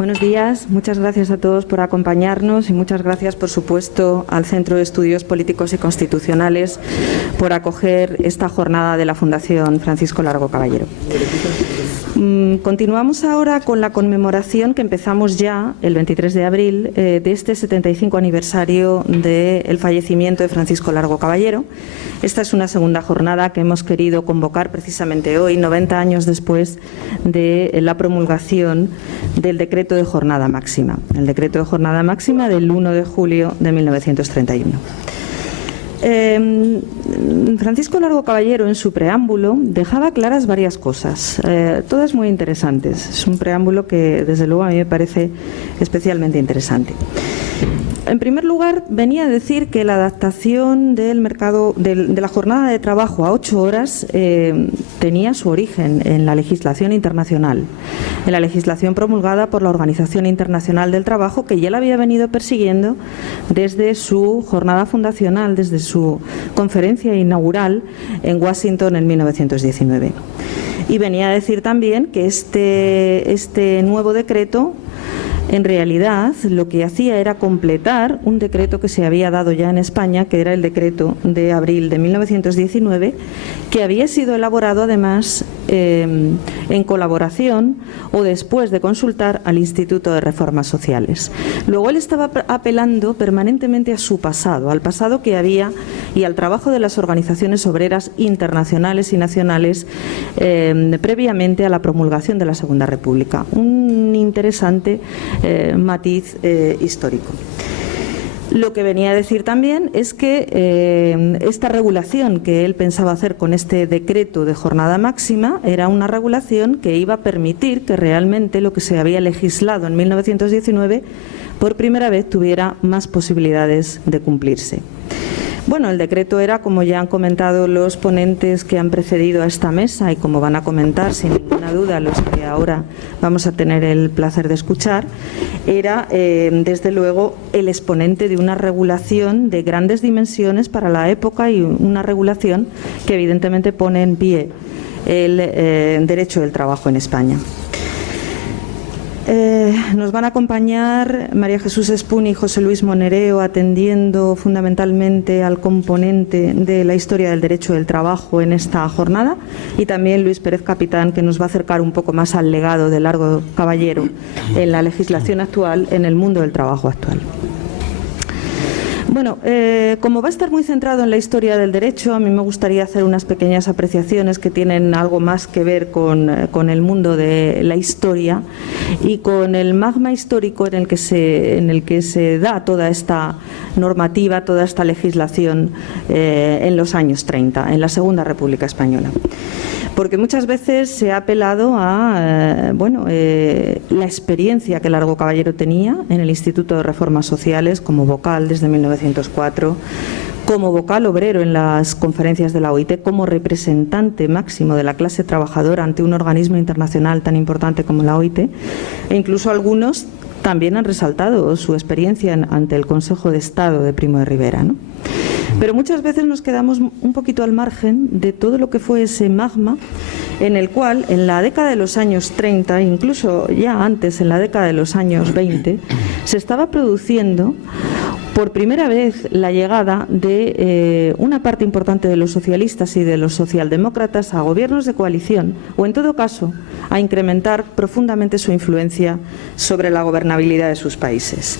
Buenos días, muchas gracias a todos por acompañarnos y muchas gracias, por supuesto, al Centro de Estudios Políticos y Constitucionales por acoger esta jornada de la Fundación Francisco Largo Caballero. Continuamos ahora con la conmemoración que empezamos ya el 23 de abril de este 75 aniversario del fallecimiento de Francisco Largo Caballero. Esta es una segunda jornada que hemos querido convocar precisamente hoy, 90 años después de la promulgación del decreto de jornada máxima, el decreto de jornada máxima del 1 de julio de 1931. Francisco Largo Caballero, en su preámbulo, dejaba claras varias cosas, todas muy interesantes. Es un preámbulo que, desde luego, a mí me parece especialmente interesante. En primer lugar, venía a decir que la adaptación del mercado de la jornada de trabajo a 8 horas tenía su origen en la legislación internacional, en la legislación promulgada por la Organización Internacional del Trabajo, que ya la había venido persiguiendo desde su jornada fundacional, desde su conferencia inaugural en Washington en 1919. Y venía a decir también que este nuevo decreto, en realidad, lo que hacía era completar un decreto que se había dado ya en España, que era el decreto de abril de 1919, que había sido elaborado además en colaboración o después de consultar al Instituto de Reformas Sociales. Luego él estaba apelando permanentemente a su pasado, al pasado que había y al trabajo de las organizaciones obreras internacionales y nacionales previamente a la promulgación de la Segunda República. Un interesante matiz histórico. Lo que venía a decir también es que esta regulación que él pensaba hacer con este decreto de jornada máxima era una regulación que iba a permitir que realmente lo que se había legislado en 1919 por primera vez tuviera más posibilidades de cumplirse. Bueno, el decreto era, como ya han comentado los ponentes que han precedido a esta mesa y como van a comentar sin ninguna duda los que ahora vamos a tener el placer de escuchar, era desde luego el exponente de una regulación de grandes dimensiones para la época y una regulación que evidentemente pone en pie el derecho del trabajo en España. Nos van a acompañar María Jesús Espuni y José Luis Monereo, atendiendo fundamentalmente al componente de la historia del derecho del trabajo en esta jornada, y también Luis Pérez Capitán, que nos va a acercar un poco más al legado de Largo Caballero en la legislación actual, en el mundo del trabajo actual. Bueno, como va a estar muy centrado en la historia del derecho, a mí me gustaría hacer unas pequeñas apreciaciones que tienen algo más que ver con el mundo de la historia y con el magma histórico en el que se da toda esta normativa, toda esta legislación en los años 30, en la Segunda República Española. Porque muchas veces se ha apelado a la experiencia que Largo Caballero tenía en el Instituto de Reformas Sociales como vocal desde 1904, como vocal obrero en las conferencias de la OIT, como representante máximo de la clase trabajadora ante un organismo internacional tan importante como la OIT, e incluso algunos también han resaltado su experiencia ante el Consejo de Estado de Primo de Rivera, ¿no? Pero muchas veces nos quedamos un poquito al margen de todo lo que fue ese magma en el cual, en la década de los años 30, incluso ya antes, en la década de los años 20, se estaba produciendo por primera vez la llegada de una parte importante de los socialistas y de los socialdemócratas a gobiernos de coalición, o en todo caso a incrementar profundamente su influencia sobre la gobernabilidad de sus países.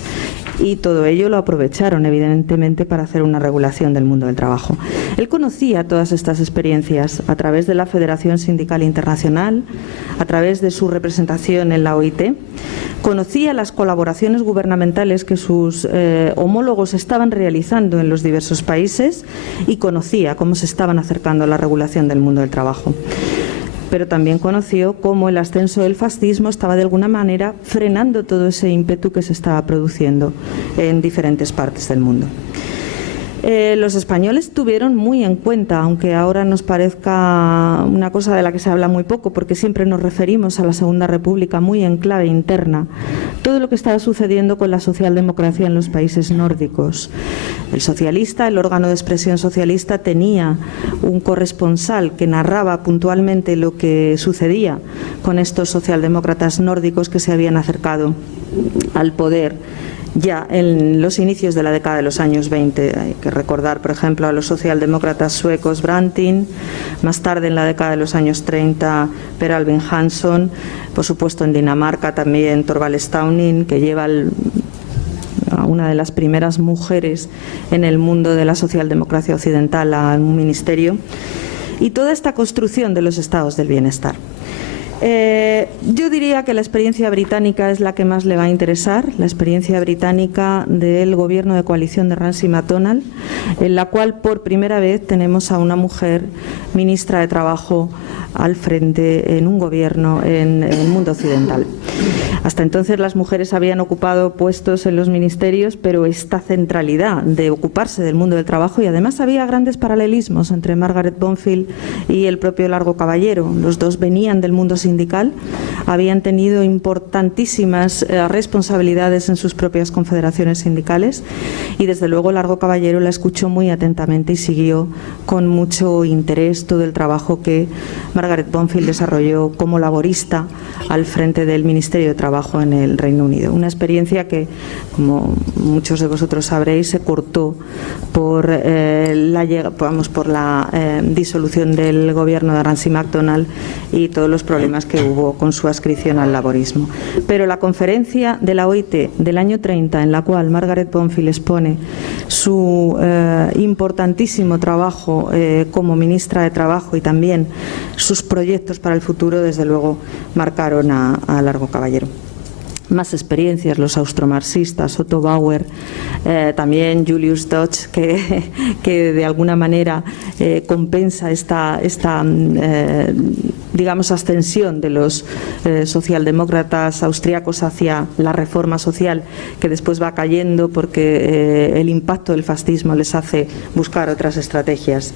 Y todo ello lo aprovecharon, evidentemente, para hacer una regulación del mundo del trabajo. Él conocía todas estas experiencias a través de la Federación Sindical Internacional, a través de su representación en la OIT, conocía las colaboraciones gubernamentales que sus homólogos estaban realizando en los diversos países y conocía cómo se estaban acercando a la regulación del mundo del trabajo. Pero también conoció cómo el ascenso del fascismo estaba de alguna manera frenando todo ese ímpetu que se estaba produciendo en diferentes partes del mundo. Los españoles tuvieron muy en cuenta, aunque ahora nos parezca una cosa de la que se habla muy poco, porque siempre nos referimos a la Segunda República muy en clave interna, todo lo que estaba sucediendo con la socialdemocracia en los países nórdicos. El socialista, el órgano de expresión socialista, tenía un corresponsal que narraba puntualmente lo que sucedía con estos socialdemócratas nórdicos que se habían acercado al poder ya en los inicios de la década de los años 20. Hay que recordar, por ejemplo, a los socialdemócratas suecos Branting, más tarde en la década de los años 30 Per Albin Hansson, por supuesto en Dinamarca también Thorvald Stauning, que lleva a una de las primeras mujeres en el mundo de la socialdemocracia occidental a un ministerio, y toda esta construcción de los estados del bienestar. Yo diría que la experiencia británica es la que más le va a interesar, la experiencia británica del gobierno de coalición de Ramsay MacDonald, en la cual por primera vez tenemos a una mujer ministra de Trabajo al frente en un gobierno en el mundo occidental. Hasta entonces las mujeres habían ocupado puestos en los ministerios, pero esta centralidad de ocuparse del mundo del trabajo, y además había grandes paralelismos entre Margaret Bonfield y el propio Largo Caballero. Los dos venían del mundo sindical, habían tenido importantísimas responsabilidades en sus propias confederaciones sindicales, y desde luego Largo Caballero la escuchó muy atentamente y siguió con mucho interés todo el trabajo que Margaret Bonfield desarrolló como laborista al frente del Ministerio de Trabajo en el Reino Unido. Una experiencia que, como muchos de vosotros sabréis, se cortó por la disolución del gobierno de Ramsay MacDonald y todos los problemas que hubo con su adscripción al laborismo. Pero la conferencia de la OIT del año 30, en la cual Margaret Bonfield expone su importantísimo trabajo como ministra de Trabajo y también sus proyectos para el futuro, desde luego marcaron a Largo Caballero. Más experiencias, los austromarxistas, Otto Bauer, también Julius Dodge, que de alguna manera compensa esta digamos, ascensión de los socialdemócratas austriacos hacia la reforma social, que después va cayendo porque el impacto del fascismo les hace buscar otras estrategias.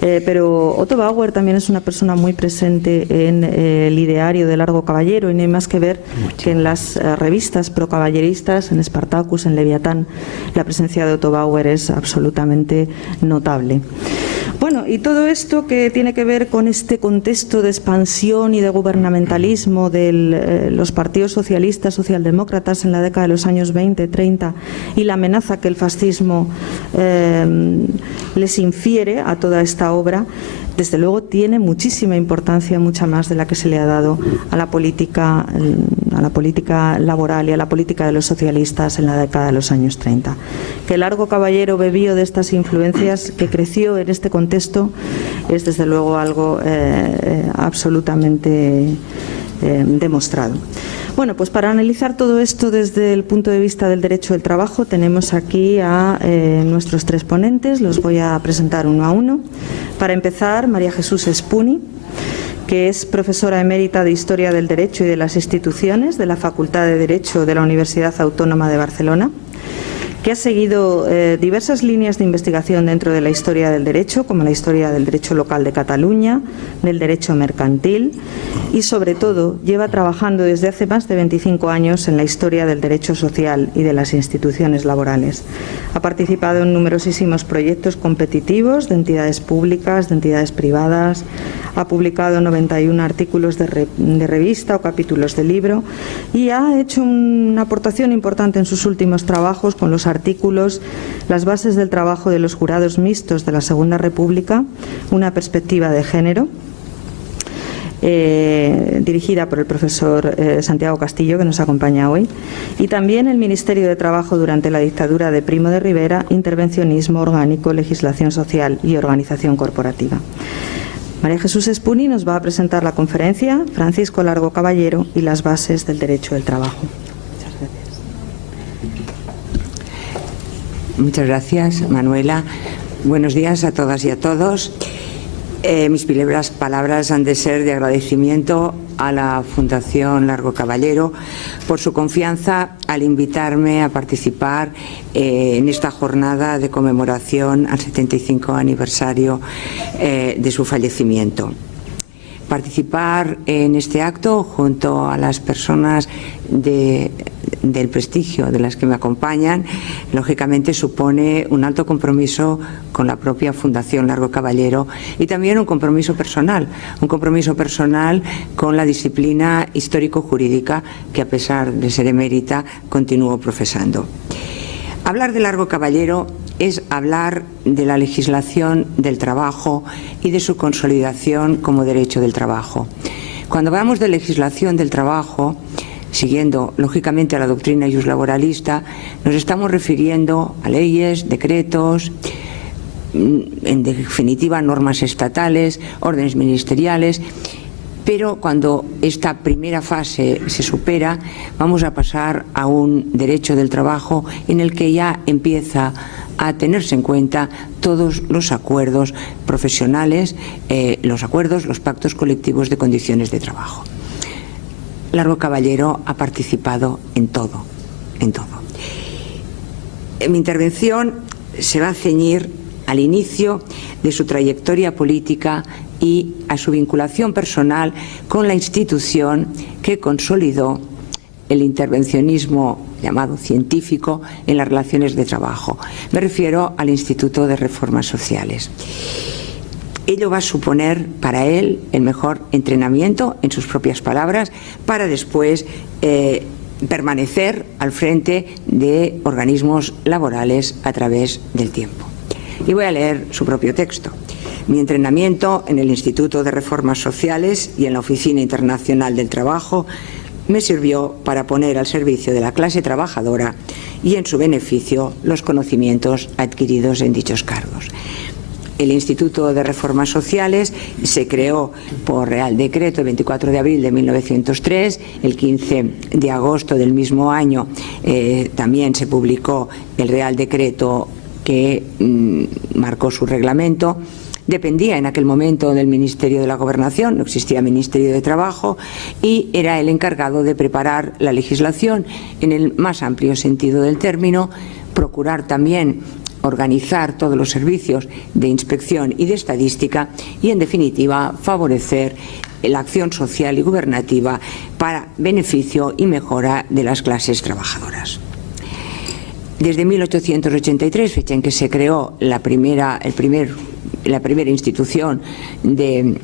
Pero Otto Bauer también es una persona muy presente en el ideario de Largo Caballero, y no hay más que ver que en las revistas procaballeristas, en Spartacus, en Leviatán, la presencia de Otto Bauer es absolutamente notable. Bueno, y todo esto que tiene que ver con este contexto de expansión y de gubernamentalismo de los partidos socialistas, socialdemócratas en la década de los años 20, 30, y la amenaza que el fascismo les infiere a toda esta obra, desde luego tiene muchísima importancia, mucha más de la que se le ha dado a la política laboral y a la política de los socialistas en la década de los años 30. Que Largo Caballero bebió de estas influencias, que creció en este contexto, es desde luego algo absolutamente demostrado. Bueno, pues para analizar todo esto desde el punto de vista del derecho del trabajo, tenemos aquí a nuestros tres ponentes. Los voy a presentar uno a uno. Para empezar, María Jesús Spuni, que es profesora emérita de Historia del Derecho y de las Instituciones de la Facultad de Derecho de la Universidad Autónoma de Barcelona, que ha seguido diversas líneas de investigación dentro de la historia del derecho, como la historia del derecho local de Cataluña, del derecho mercantil, y sobre todo lleva trabajando desde hace más de 25 años en la historia del derecho social y de las instituciones laborales. Ha participado en numerosísimos proyectos competitivos de entidades públicas, de entidades privadas, ha publicado 91 artículos de revista o capítulos de libro, y ha hecho una aportación importante en sus últimos trabajos con los artículos Las bases del trabajo de los jurados mixtos de la Segunda República, una perspectiva de género, dirigida por el profesor Santiago Castillo, que nos acompaña hoy, y también el Ministerio de Trabajo durante la dictadura de Primo de Rivera, intervencionismo orgánico, legislación social y organización corporativa. María Jesús Spuni nos va a presentar la conferencia Francisco Largo Caballero y las bases del derecho del trabajo. Muchas gracias. Muchas gracias, Manuela. Buenos días a todas y a todos. Mis primeras palabras han de ser de agradecimiento a la Fundación Largo Caballero por su confianza al invitarme a participar en esta jornada de conmemoración al 75 aniversario de su fallecimiento. Participar en este acto junto a las personas del prestigio de las que me acompañan, lógicamente supone un alto compromiso con la propia Fundación Largo Caballero y también un compromiso personal con la disciplina histórico-jurídica que, a pesar de ser emérita, continúo profesando. Hablar de Largo Caballero es hablar de la legislación del trabajo y de su consolidación como derecho del trabajo. Cuando hablamos de legislación del trabajo, siguiendo lógicamente a la doctrina iuslaboralista, nos estamos refiriendo a leyes, decretos, en definitiva normas estatales, órdenes ministeriales. Pero cuando esta primera fase se supera, vamos a pasar a un derecho del trabajo en el que ya empieza a tenerse en cuenta todos los acuerdos profesionales, los pactos colectivos de condiciones de trabajo. Largo Caballero ha participado en todo, en todo. Mi intervención se va a ceñir al inicio de su trayectoria política y a su vinculación personal con la institución que consolidó el intervencionismo llamado científico en las relaciones de trabajo. Me refiero al Instituto de Reformas Sociales. Ello va a suponer para él el mejor entrenamiento, en sus propias palabras, para después permanecer al frente de organismos laborales a través del tiempo. Y voy a leer su propio texto. Mi entrenamiento en el Instituto de Reformas Sociales y en la Oficina Internacional del Trabajo me sirvió para poner al servicio de la clase trabajadora y en su beneficio los conocimientos adquiridos en dichos cargos. El Instituto de Reformas Sociales se creó por Real Decreto el 24 de abril de 1903, el 15 de agosto del mismo año también se publicó el Real Decreto que marcó su reglamento. Dependía en aquel momento del Ministerio de la Gobernación, no existía Ministerio de Trabajo, y era el encargado de preparar la legislación en el más amplio sentido del término, procurar también organizar todos los servicios de inspección y de estadística y, en definitiva, favorecer la acción social y gubernativa para beneficio y mejora de las clases trabajadoras. Desde 1883, fecha en que se creó la primera institución de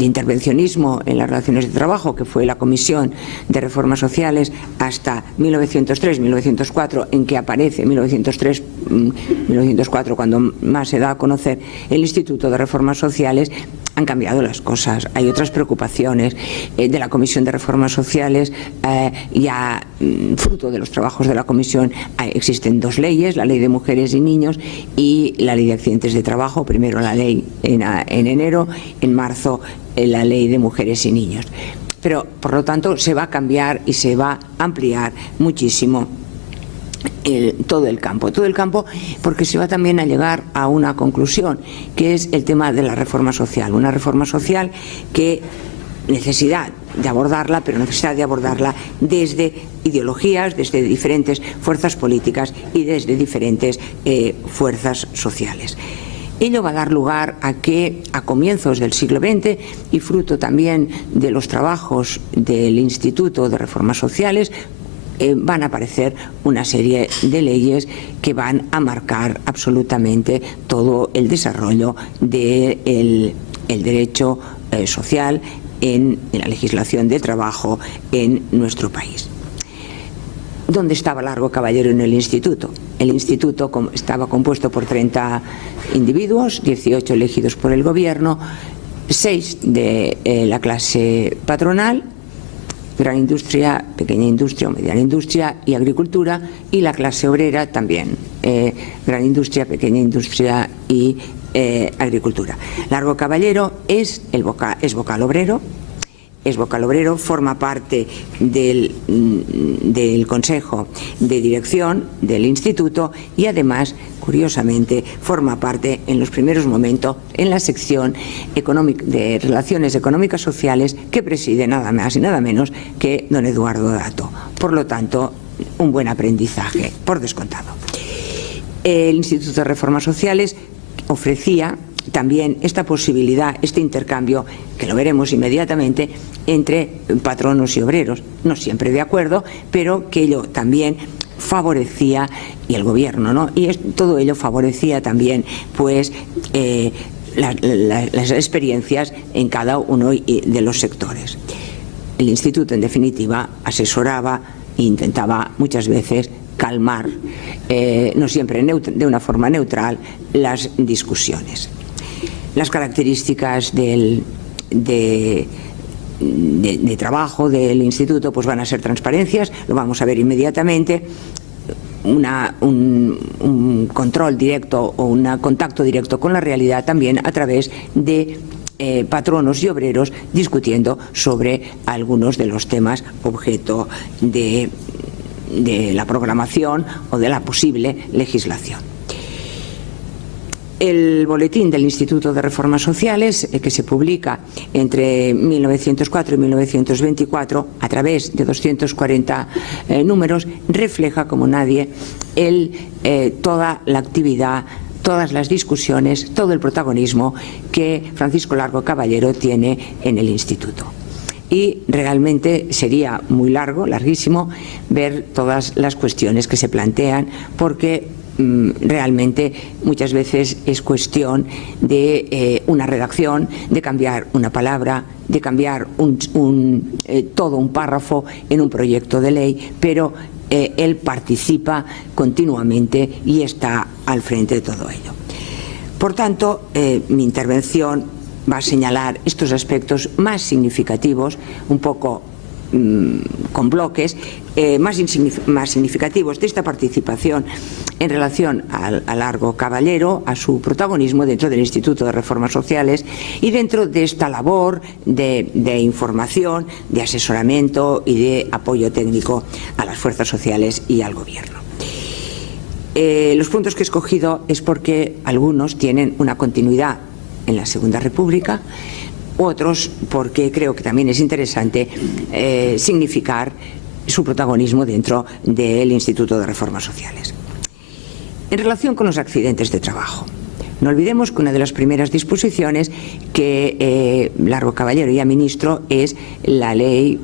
intervencionismo en las relaciones de trabajo, que fue la Comisión de Reformas Sociales, hasta 1903-1904, en que aparece 1903-1904, cuando más se da a conocer el Instituto de Reformas Sociales. Han cambiado las cosas, hay otras preocupaciones de la Comisión de Reformas Sociales. Ya fruto de los trabajos de la Comisión existen dos leyes, la Ley de Mujeres y Niños y la Ley de Accidentes de Trabajo. Primero la ley en enero, en marzo la Ley de Mujeres y Niños. Pero, por lo tanto, se va a cambiar y se va a ampliar muchísimo todo el campo, porque se va también a llegar a una conclusión, que es el tema de la reforma social. Una reforma social que necesidad de abordarla, pero necesidad de abordarla desde ideologías, desde diferentes fuerzas políticas y desde diferentes fuerzas sociales. Ello va a dar lugar a que a comienzos del siglo XX, y fruto también de los trabajos del Instituto de Reformas Sociales, van a aparecer una serie de leyes que van a marcar absolutamente todo el desarrollo del derecho social en la legislación de trabajo en nuestro país. ¿Dónde estaba Largo Caballero en el instituto? El instituto estaba compuesto por 30 individuos, 18 elegidos por el gobierno, 6 de la clase patronal, gran industria, pequeña industria o mediana industria y agricultura, y la clase obrera también, gran industria, pequeña industria y agricultura. Largo Caballero es vocal obrero. Es vocal obrero, forma parte del Consejo de Dirección del Instituto y además, curiosamente, forma parte en los primeros momentos en la sección de Relaciones Económicas Sociales que preside nada más y nada menos que don Eduardo Dato. Por lo tanto, un buen aprendizaje, por descontado. El Instituto de Reformas Sociales ofrecía también esta posibilidad, este intercambio, que lo veremos inmediatamente, entre patronos y obreros, no siempre de acuerdo, pero que ello también favorecía, y el gobierno, ¿no? Y todo ello favorecía también, pues, las experiencias en cada uno de los sectores. El instituto, en definitiva, asesoraba e intentaba muchas veces calmar, no siempre de una forma neutral, las discusiones. Las características de trabajo del instituto pues van a ser transparencias, lo vamos a ver inmediatamente, un control directo o un contacto directo con la realidad también a través de patronos y obreros discutiendo sobre algunos de los temas objeto de la programación o de la posible legislación. El boletín del Instituto de Reformas Sociales, que se publica entre 1904 y 1924 a través de 240 números, refleja como nadie toda la actividad, todas las discusiones, todo el protagonismo que Francisco Largo Caballero tiene en el Instituto. Y realmente sería muy larguísimo, ver todas las cuestiones que se plantean, porque realmente muchas veces es cuestión de una redacción, de cambiar una palabra, de cambiar todo un párrafo en un proyecto de ley, pero él participa continuamente y está al frente de todo ello. Por tanto, mi intervención va a señalar estos aspectos más significativos, un poco con bloques más significativos de esta participación en relación a Largo Caballero, a su protagonismo dentro del Instituto de Reformas Sociales y dentro de esta labor de información, de asesoramiento y de apoyo técnico a las fuerzas sociales y al gobierno. Los puntos que he escogido es porque algunos tienen una continuidad en la Segunda República, otros porque creo que también es interesante significar su protagonismo dentro del Instituto de Reformas Sociales. En relación con los accidentes de trabajo, no olvidemos que una de las primeras disposiciones que Largo Caballero ya ministro es la ley,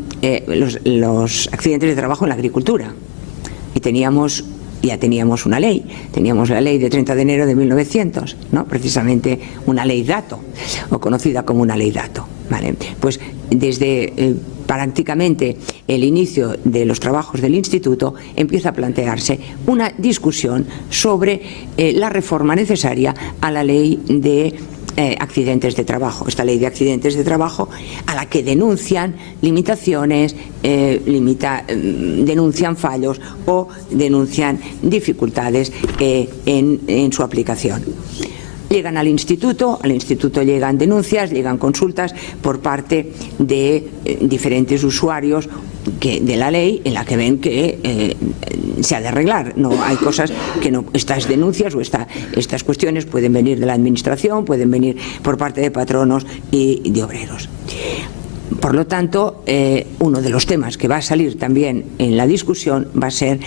los accidentes de trabajo en la agricultura. Y ya teníamos una ley, teníamos la ley de 30 de enero de 1900, ¿no? Precisamente una ley dato, o conocida como una ley dato, ¿vale? Pues desde prácticamente el inicio de los trabajos del Instituto empieza a plantearse una discusión sobre la reforma necesaria a la ley de accidentes de trabajo. Esta ley de accidentes de trabajo a la que denuncian limitaciones, denuncian fallos o denuncian dificultades en su aplicación. Llegan al instituto llegan denuncias, llegan consultas por parte de diferentes usuarios de la ley en la que ven que se ha de arreglar. No hay cosas que no, estas denuncias o estas cuestiones pueden venir de la administración, pueden venir por parte de patronos y de obreros. Por lo tanto, uno de los temas que va a salir también en la discusión va a ser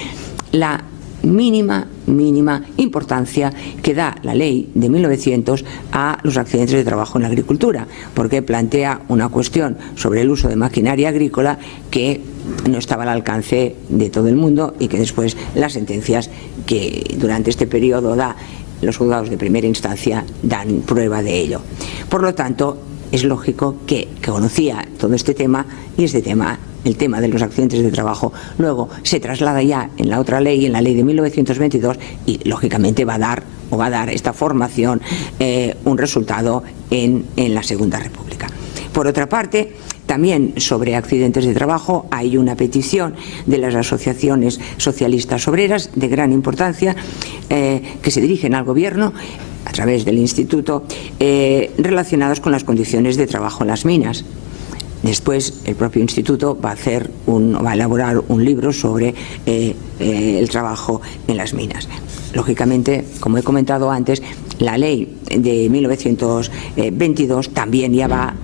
la mínima importancia que da la ley de 1900 a los accidentes de trabajo en la agricultura, porque plantea una cuestión sobre el uso de maquinaria agrícola que no estaba al alcance de todo el mundo y que después las sentencias que durante este periodo da los juzgados de primera instancia dan prueba de ello. Por lo tanto, es lógico que conocía todo este tema y el tema de los accidentes de trabajo luego se traslada ya en la otra ley, en la ley de 1922, y lógicamente va a dar esta formación un resultado en la Segunda República. Por otra parte, también sobre accidentes de trabajo hay una petición de las asociaciones socialistas obreras de gran importancia que se dirigen al gobierno a través del instituto relacionados con las condiciones de trabajo en las minas. Después el propio instituto va a elaborar un libro sobre el trabajo en las minas. Lógicamente, como he comentado antes, la ley de 1922 también ya va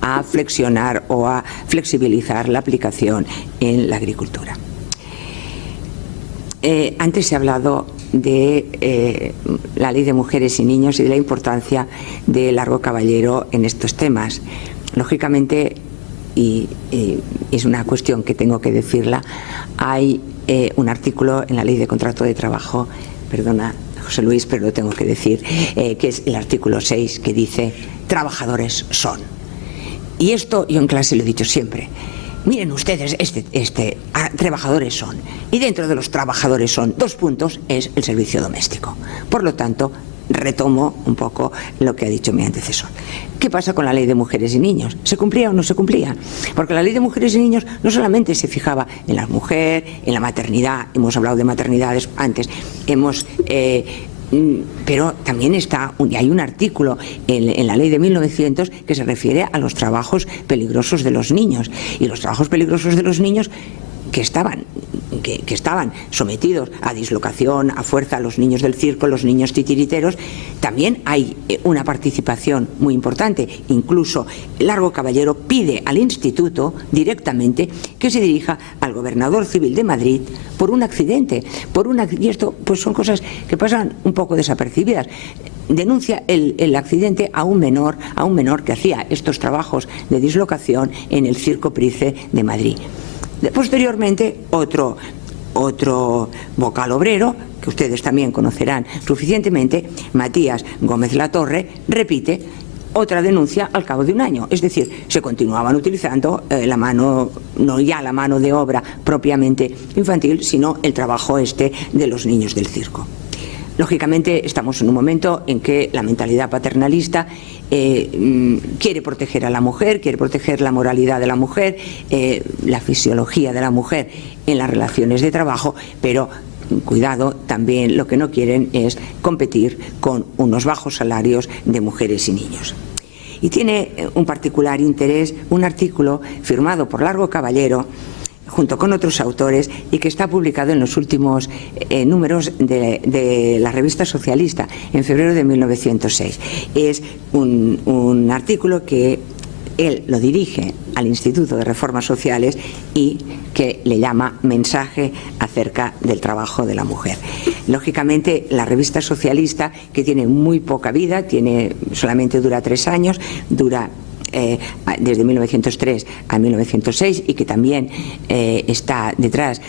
a flexionar o a flexibilizar la aplicación en la agricultura. Antes se ha hablado de la Ley de Mujeres y Niños y de la importancia de Largo Caballero en estos temas. Lógicamente, y es una cuestión que tengo que decirla, hay un artículo en la Ley de Contrato de Trabajo, perdona José Luis, pero lo tengo que decir, que es el artículo 6, que dice: trabajadores son. Y esto yo en clase lo he dicho siempre. Miren ustedes, trabajadores son. Y dentro de los trabajadores son, 2 puntos, es el servicio doméstico. Por lo tanto, retomo un poco lo que ha dicho mi antecesor. ¿Qué pasa con la Ley de Mujeres y Niños? ¿Se cumplía o no se cumplía? Porque la Ley de Mujeres y Niños no solamente se fijaba en la mujer, en la maternidad, hemos hablado de maternidades antes, pero también hay un artículo en la ley de 1900 que se refiere a los trabajos peligrosos de los niños, y los trabajos peligrosos de los niños que estaban sometidos a dislocación, a fuerza, a los niños del circo, los niños titiriteros. También hay una participación muy importante. Incluso Largo Caballero pide al Instituto directamente que se dirija al gobernador civil de Madrid por un accidente, y esto pues son cosas que pasan un poco desapercibidas. Denuncia el accidente a un menor que hacía estos trabajos de dislocación en el Circo Price de Madrid. Posteriormente, otro vocal obrero, que ustedes también conocerán suficientemente, Matías Gómez Latorre, repite otra denuncia al cabo de un año. Es decir, se continuaban utilizando no ya la mano de obra propiamente infantil, sino el trabajo de los niños del circo. Lógicamente estamos en un momento en que la mentalidad paternalista quiere proteger a la mujer, quiere proteger la moralidad de la mujer, la fisiología de la mujer en las relaciones de trabajo, pero cuidado, también lo que no quieren es competir con unos bajos salarios de mujeres y niños. Y tiene un particular interés un artículo firmado por Largo Caballero junto con otros autores, y que está publicado en los últimos números de la revista socialista, en febrero de 1906. Es un artículo que él lo dirige al Instituto de Reformas Sociales y que le llama Mensaje acerca del trabajo de la mujer. Lógicamente, la revista socialista, que tiene muy poca vida, solamente dura 3 años, dura desde 1903 a 1906, y que también está detrás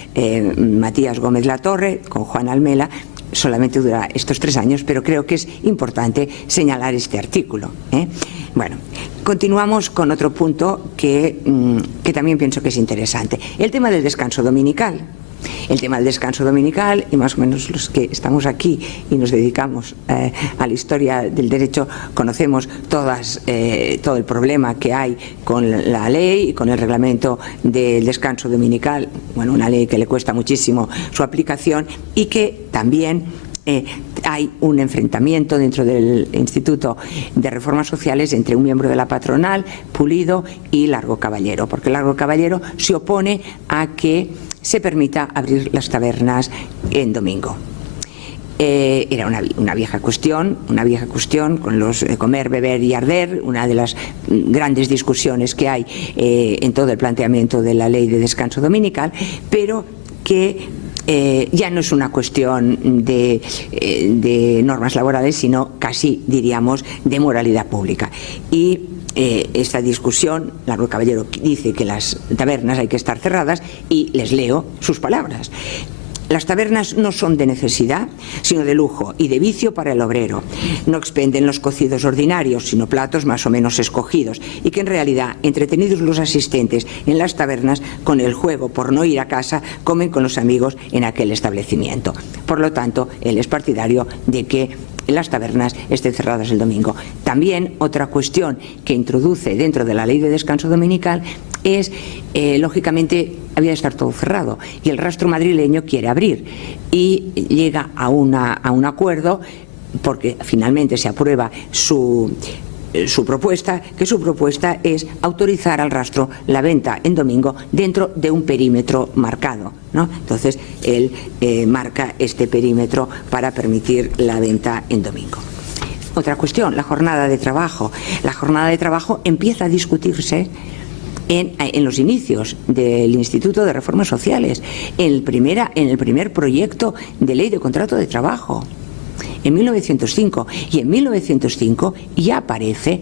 Matías Gómez Latorre con Juan Almela, solamente dura estos 3 años, pero creo que es importante señalar este artículo. Bueno, continuamos con otro punto que también pienso que es interesante: el tema del descanso dominical. El tema del descanso dominical, y más o menos los que estamos aquí y nos dedicamos a la historia del derecho, conocemos todo el problema que hay con la ley y con el reglamento del descanso dominical. Bueno, una ley que le cuesta muchísimo su aplicación, y que también hay un enfrentamiento dentro del Instituto de Reformas Sociales entre un miembro de la patronal, Pulido, y Largo Caballero, porque Largo Caballero se opone a que se permita abrir las tabernas en domingo. Era una vieja cuestión con los comer, beber y arder, una de las grandes discusiones que hay en todo el planteamiento de la ley de descanso dominical, pero que ya no es una cuestión de normas laborales, sino casi, diríamos, de moralidad pública. Y esta discusión, Largo Caballero dice que las tabernas hay que estar cerradas, y les leo sus palabras: las tabernas no son de necesidad, sino de lujo y de vicio para el obrero. No expenden los cocidos ordinarios, sino platos más o menos escogidos, y que en realidad, entretenidos los asistentes en las tabernas con el juego por no ir a casa, comen con los amigos en aquel establecimiento. Por lo tanto, él es partidario de que las tabernas estén cerradas el domingo. También otra cuestión que introduce dentro de la ley de descanso dominical es, lógicamente, había de estar todo cerrado, y el rastro madrileño quiere abrir, y llega a un acuerdo, porque finalmente se aprueba su propuesta, que su propuesta es autorizar al rastro la venta en domingo dentro de un perímetro marcado, ¿no? Entonces él marca este perímetro para permitir la venta en domingo. Otra cuestión, la jornada de trabajo. La jornada de trabajo empieza a discutirse en los inicios del Instituto de Reformas Sociales, en el primer proyecto de ley de contrato de trabajo, en 1905. Y en 1905 ya aparece,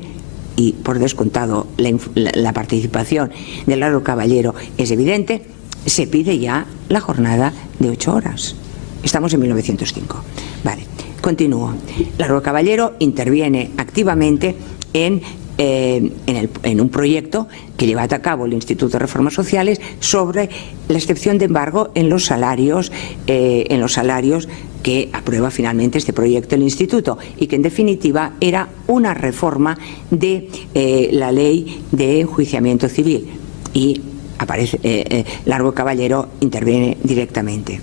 y por descontado la participación de Largo Caballero es evidente, se pide ya la jornada de 8 horas. Estamos en 1905. Vale, continúo. Largo Caballero interviene activamente en un proyecto que lleva a cabo el Instituto de Reformas Sociales sobre la excepción de embargo en los salarios que aprueba finalmente este proyecto el Instituto, y que en definitiva era una reforma de la ley de enjuiciamiento civil, y Largo Caballero interviene directamente.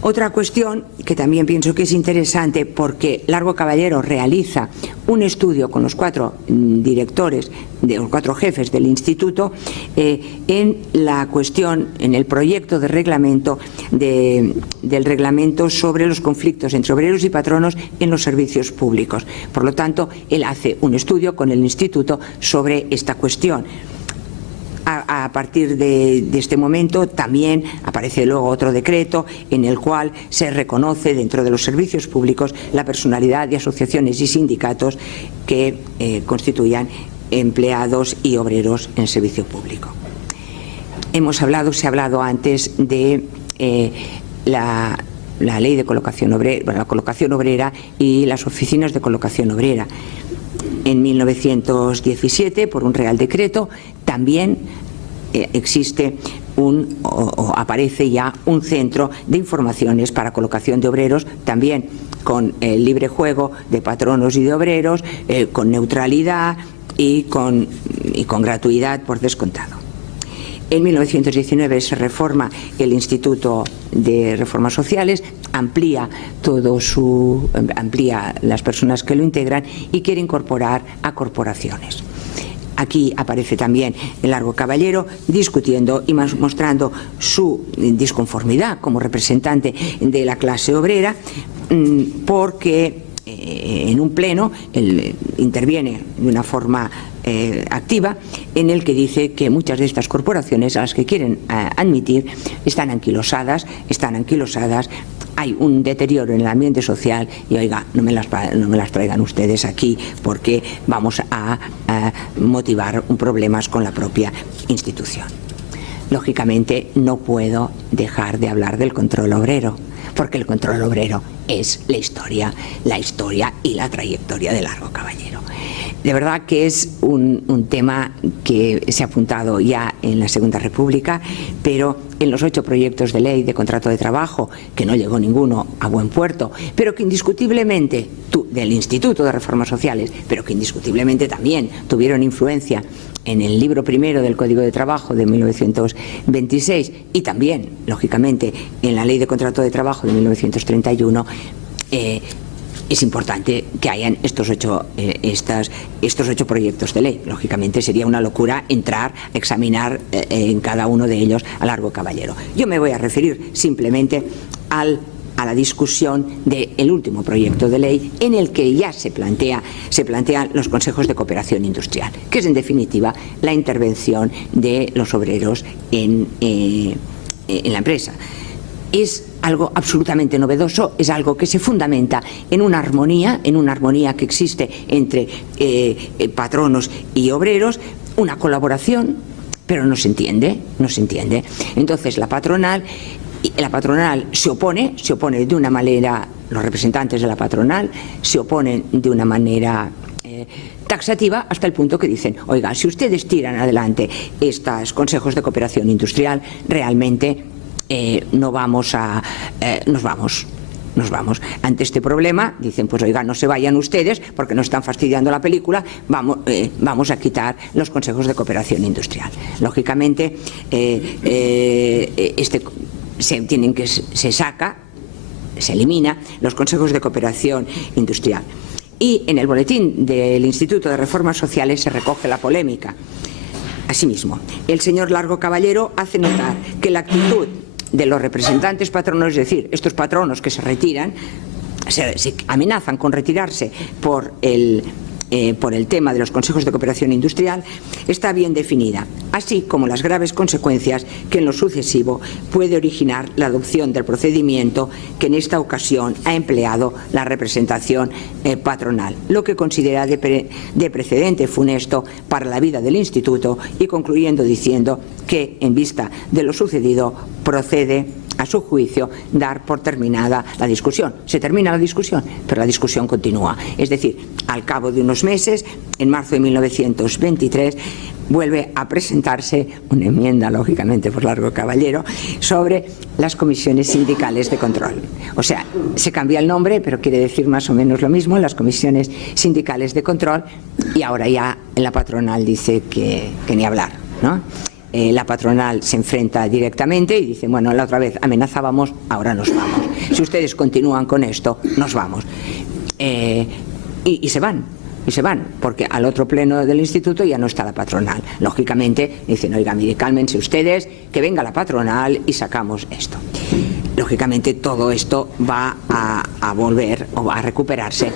Otra cuestión que también pienso que es interesante, porque Largo Caballero realiza un estudio con los 4 directores, los 4 jefes del instituto, en el proyecto de reglamento del reglamento sobre los conflictos entre obreros y patronos en los servicios públicos. Por lo tanto, él hace un estudio con el instituto sobre esta cuestión. A partir de este momento también aparece luego otro decreto en el cual se reconoce dentro de los servicios públicos la personalidad de asociaciones y sindicatos que constituyan empleados y obreros en el servicio público. Se ha hablado antes de la ley de colocación obrera, la colocación obrera y las oficinas de colocación obrera. En 1917, por un Real Decreto, también aparece ya un centro de informaciones para colocación de obreros, también con el libre juego de patronos y de obreros, con neutralidad y con gratuidad por descontado. En 1919 se reforma el Instituto de Reformas Sociales, amplía las personas que lo integran y quiere incorporar a corporaciones. Aquí aparece también el Largo Caballero discutiendo y mostrando su disconformidad como representante de la clase obrera, porque en un pleno él interviene de una forma activa, en el que dice que muchas de estas corporaciones a las que quieren admitir están anquilosadas, hay un deterioro en el ambiente social y, oiga, no me las traigan ustedes aquí porque vamos a motivar problemas con la propia institución. Lógicamente no puedo dejar de hablar del control obrero, porque el control obrero es la historia y la trayectoria de Largo Caballero. De verdad que es un tema que se ha apuntado ya en la Segunda República, pero en los 8 proyectos de ley de contrato de trabajo, que no llegó ninguno a buen puerto, pero que indiscutiblemente, del Instituto de Reformas Sociales, pero que indiscutiblemente también tuvieron influencia en el libro primero del Código de Trabajo de 1926 y también, lógicamente, en la Ley de Contrato de Trabajo de 1931, es importante que hayan estos 8 proyectos de ley. Lógicamente sería una locura entrar a examinar en cada uno de ellos a Largo Caballero. Yo me voy a referir simplemente a la discusión del último proyecto de ley, en el que ya se plantean los consejos de cooperación industrial, que es en definitiva la intervención de los obreros en la empresa. Es algo absolutamente novedoso, es algo que se fundamenta en una armonía que existe entre patronos y obreros, una colaboración, pero no se entiende. Entonces la patronal se opone de una manera, los representantes de la patronal se oponen de una manera taxativa, hasta el punto que dicen, oiga, si ustedes tiran adelante estos consejos de cooperación industrial, realmente nos vamos ante este problema. Dicen, pues oiga, no se vayan ustedes porque nos están fastidiando la película, vamos a quitar los consejos de cooperación industrial. Lógicamente se elimina los consejos de cooperación industrial, y en el boletín del Instituto de Reformas Sociales se recoge la polémica. Asimismo, el señor Largo Caballero hace notar que la actitud de los representantes patronos, es decir, estos patronos que se retiran, se amenazan con retirarse por el por el tema de los consejos de cooperación industrial está bien definida, así como las graves consecuencias que en lo sucesivo puede originar la adopción del procedimiento que en esta ocasión ha empleado la representación patronal, lo que considera de precedente funesto para la vida del Instituto, y concluyendo diciendo que, en vista de lo sucedido, procede, a su juicio, dar por terminada la discusión. Se termina la discusión, pero la discusión continúa. Es decir, al cabo de unos meses, en marzo de 1923, vuelve a presentarse una enmienda, lógicamente por Largo Caballero, sobre las comisiones sindicales de control. O sea, se cambia el nombre, pero quiere decir más o menos lo mismo, las comisiones sindicales de control, y ahora ya la patronal dice que ni hablar, ¿no? La patronal se enfrenta directamente y dice, bueno, la otra vez amenazábamos, ahora nos vamos. Si ustedes continúan con esto, nos vamos. Y se van. Y se van, porque al otro pleno del instituto ya no está la patronal. Lógicamente dicen, oiga, mire, cálmense ustedes, que venga la patronal y sacamos esto. Lógicamente todo esto va a volver o va a recuperarse.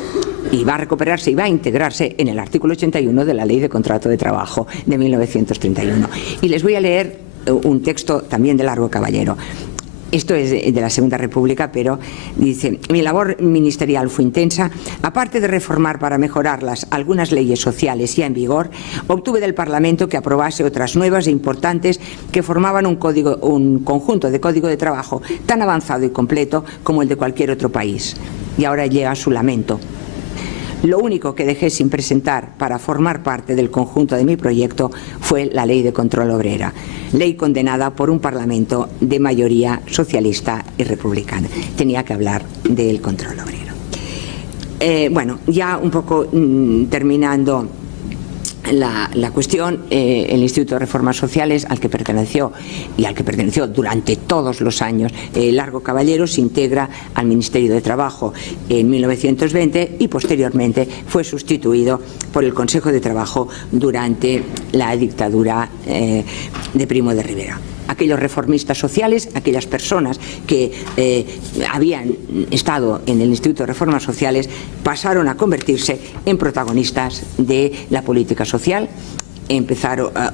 Y va a recuperarse y va a integrarse en el artículo 81 de la Ley de Contrato de Trabajo de 1931. Y les voy a leer un texto también de Largo Caballero. Esto es de la Segunda República, pero dice: mi labor ministerial fue intensa. Aparte de reformar para mejorarlas algunas leyes sociales ya en vigor, obtuve del Parlamento que aprobase otras nuevas e importantes que formaban un conjunto de código de trabajo tan avanzado y completo como el de cualquier otro país. Y ahora llega su lamento. Lo único que dejé sin presentar para formar parte del conjunto de mi proyecto fue la Ley de Control Obrera, ley condenada por un Parlamento de mayoría socialista y republicana. Tenía que hablar del control obrero. Bueno, ya un poco terminando la cuestión, el Instituto de Reformas Sociales, al que perteneció durante todos los años Largo Caballero, se integra al Ministerio de Trabajo en 1920 y posteriormente fue sustituido por el Consejo de Trabajo durante la dictadura de Primo de Rivera. Aquellos reformistas sociales, aquellas personas que habían estado en el Instituto de Reformas Sociales, pasaron a convertirse en protagonistas de la política social,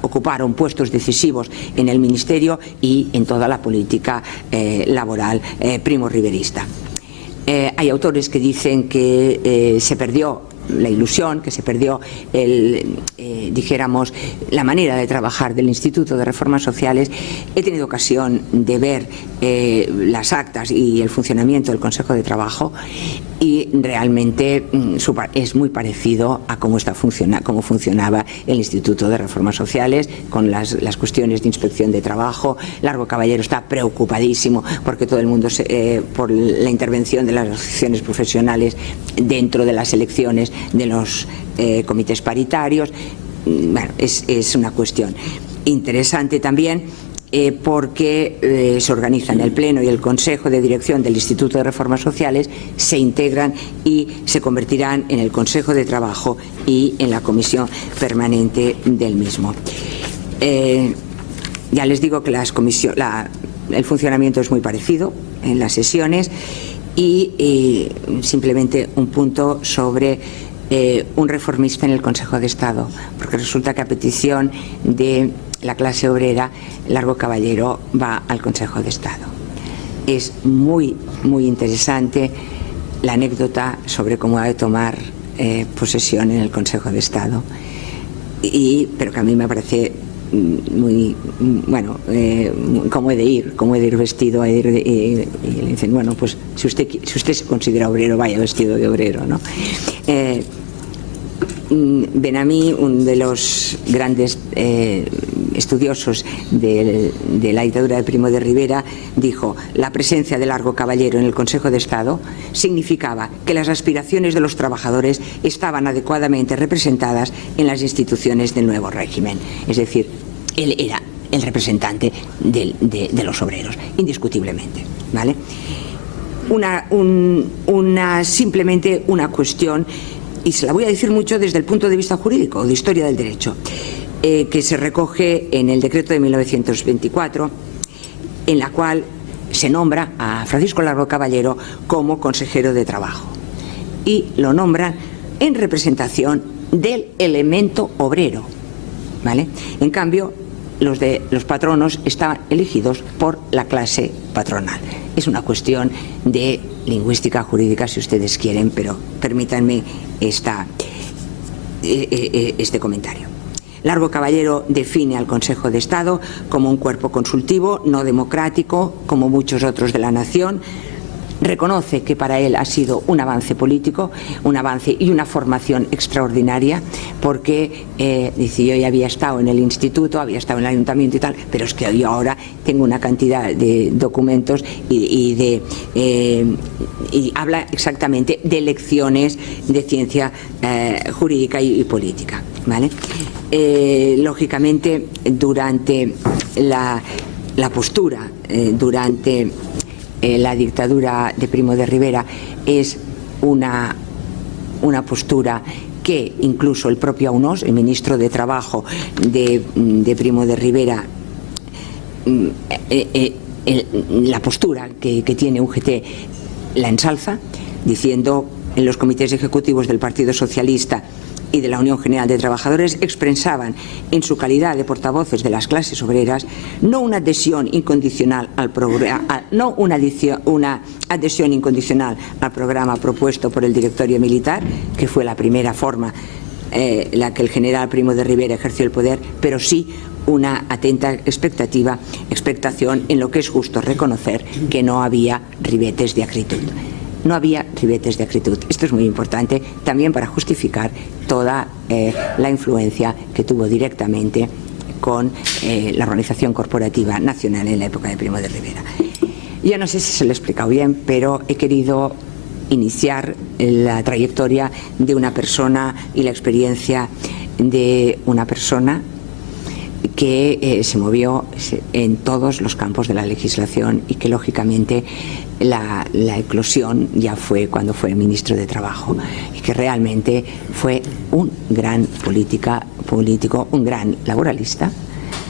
ocuparon puestos decisivos en el Ministerio y en toda la política laboral primo-riverista. Hay autores que dicen que se perdió la ilusión, que se perdió dijéramos, la manera de trabajar del Instituto de Reformas Sociales. He tenido ocasión de ver las actas y el funcionamiento del Consejo de Trabajo y realmente es muy parecido a cómo funcionaba el Instituto de Reformas Sociales, con las cuestiones de inspección de trabajo. Largo Caballero está preocupadísimo porque todo el mundo por la intervención de las asociaciones profesionales dentro de las elecciones de los comités paritarios. Bueno, es una cuestión interesante también porque se organizan el Pleno y el Consejo de Dirección del Instituto de Reformas Sociales, se integran y se convertirán en el Consejo de Trabajo y en la Comisión Permanente del mismo. Ya les digo que el funcionamiento es muy parecido en las sesiones y simplemente un punto sobre un reformista en el Consejo de Estado, porque resulta que a petición de la clase obrera, Largo Caballero va al Consejo de Estado. Es muy, muy interesante la anécdota sobre cómo ha de tomar posesión en el Consejo de Estado, pero que a mí me parece muy, bueno, cómo he de ir vestido, y le dicen, bueno, pues si usted se considera obrero, vaya vestido de obrero, ¿no? Benamí, uno de los grandes estudiosos de la dictadura de Primo de Rivera, dijo: la presencia de Largo Caballero en el Consejo de Estado significaba que las aspiraciones de los trabajadores estaban adecuadamente representadas en las instituciones del nuevo régimen. Es decir, él era el representante de los obreros, indiscutiblemente, ¿vale? Simplemente una cuestión, y se la voy a decir mucho desde el punto de vista jurídico, de historia del derecho, que se recoge en el decreto de 1924, en la cual se nombra a Francisco Largo Caballero como consejero de Trabajo y lo nombran en representación del elemento obrero, ¿vale? En cambio, los patronos estaban elegidos por la clase patronal. Es una cuestión de lingüística jurídica, si ustedes quieren, pero permítanme este comentario. Largo Caballero define al Consejo de Estado como un cuerpo consultivo, no democrático, como muchos otros de la nación. Reconoce que para él ha sido un avance político, un avance y una formación extraordinaria, porque dice, yo ya había estado en el instituto, había estado en el ayuntamiento y tal, pero es que yo ahora tengo una cantidad de documentos y habla exactamente de lecciones de ciencia jurídica y política, ¿vale? Lógicamente, durante la postura, durante la dictadura de Primo de Rivera, es una postura que incluso el propio Aunós, el ministro de Trabajo de Primo de Rivera, la postura que tiene UGT la ensalza, diciendo en los comités ejecutivos del Partido Socialista y de la Unión General de Trabajadores expresaban en su calidad de portavoces de las clases obreras no una adhesión incondicional al programa, una adhesión incondicional al programa propuesto por el directorio militar, que fue la primera forma la que el general Primo de Rivera ejerció el poder, pero sí una atenta expectación en lo que es justo reconocer que no había ribetes de acritud. No había ribetes de acritud. Esto es muy importante también para justificar toda la influencia que tuvo directamente con la organización corporativa nacional en la época de Primo de Rivera. Yo no sé si se lo he explicado bien, pero he querido iniciar la trayectoria de una persona y la experiencia de una persona que se movió en todos los campos de la legislación y que lógicamente la eclosión ya fue cuando fue ministro de Trabajo, y que realmente fue un gran político, un gran laboralista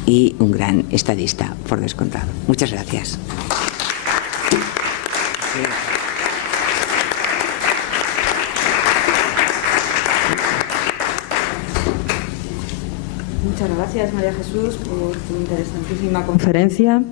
y un gran estadista, por descontado. Muchas gracias. Muchas gracias, María Jesús, por tu interesantísima conferencia.